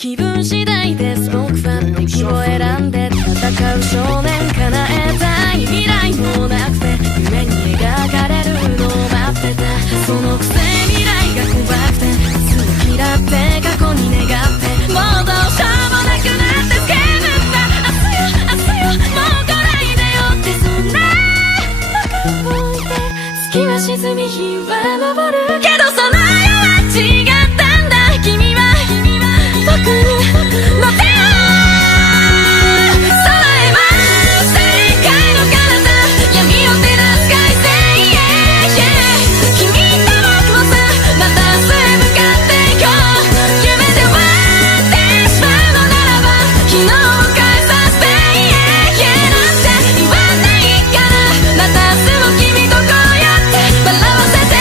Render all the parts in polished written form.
気分次第です僕は敵を選んで戦う少年叶えたい未来もなくて夢に描かれるのを待ってたそのくせ未来が怖くて明日を嫌って過去に願ってもうどうしようもなくなって叫ぶんだ明日よもう来ないでよってそんな僕を置いて月は沈み日は昇るけどその世は違ったんだ君は僕の手を備えます世界の彼方闇を照らす快晴 yeah, yeah 君と僕もさまた明日へ向かっていこう夢で終わってしまうのならば昨日を返させて yeah, yeah なんて言わないからまた明日も君とこうやって笑わせて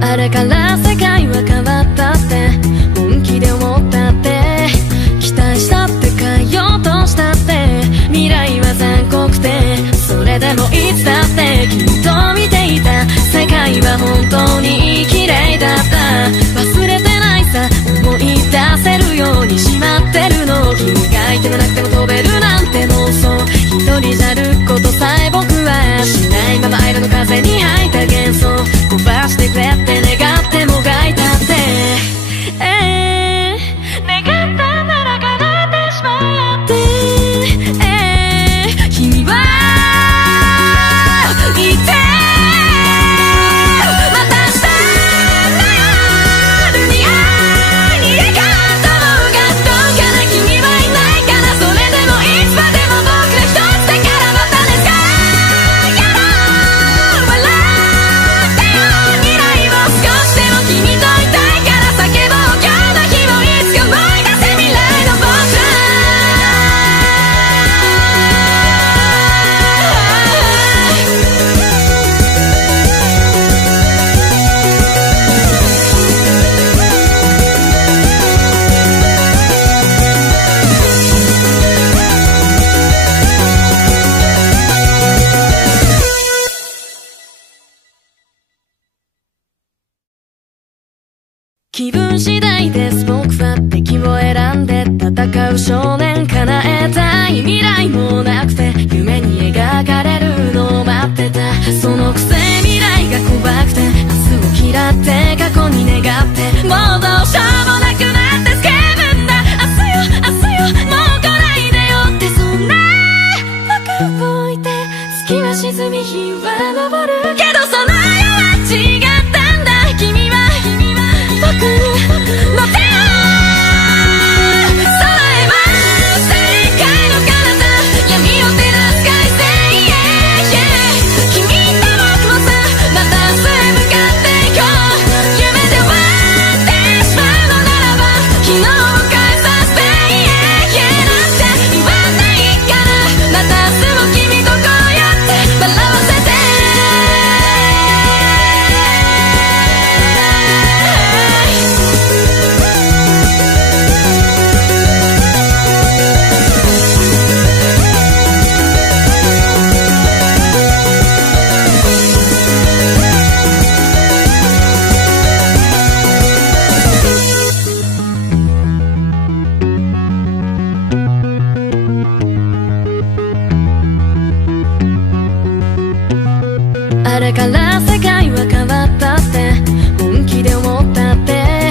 あれから世界は変わったって本気で思ったって期待したって変えようとしたって未来は残酷でそれでもいつだってきっと見ていた世界は本当に綺麗だった忘れてないさ思い出せるようにしまってるの君がいてもなくても飛べるなんて妄想一人じゃることさえ僕はしないまま愛の風に吐いた幻想飛ばしてくれって願ってもがいたって願ったなら叶ってしまって君はいてまた明日の夜に会いに行こうと思うがどうかな君はいないからそれでもいつまでも僕ら一つだからまたねさやろう笑ってよ未来を少しでも君といたいから叫ぼう今日の日をいつか思い出せ未来の僕ら気分次第です僕は敵を選んで戦う少年叶えたい未来もなくて夢に描かれるのを待ってたそのくせ未来が怖くて明日を嫌って過去に願ってもうどうしようもなくなって叫ぶんだ明日よもう来ないでよってそんな僕を置いて月は沈み日は昇るけどその世は違ったんだ君は僕の手を備えます世界の彼方闇を照らす快晴 yeah, yeah 君と僕もさまた明日へ向かっていこう夢で終わってしまうのならば昨日を返させて yeah, yeah なんて言わないからまた明日も君とこうやって笑わせてあれから世界は変わったって本気で思ったって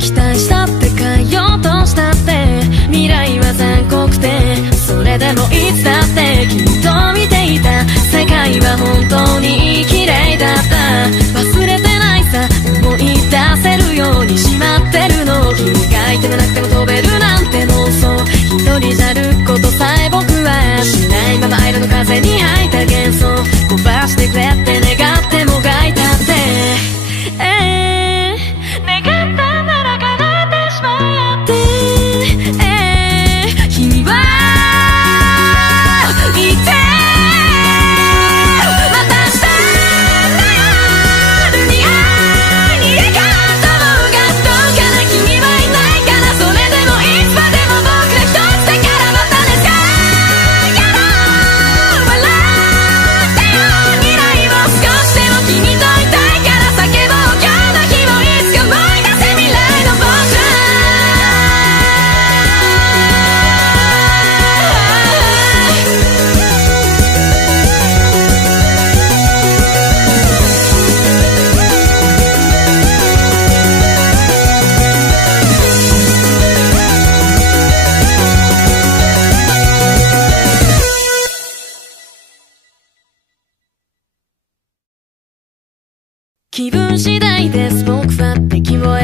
期待したって変えようとしたって未来は残酷でそれでもいつだってきっと見ていた世界は本当に綺麗だった忘れてないさ思い出せるようにしまってるの君がいてもなくても飛べるなんて妄想一人じゃることさえ僕はしないまま愛の風に吐いた幻想飛ばしてくれって願ってもがいたって願ったなら叶ってしまって気分次第です僕は敵を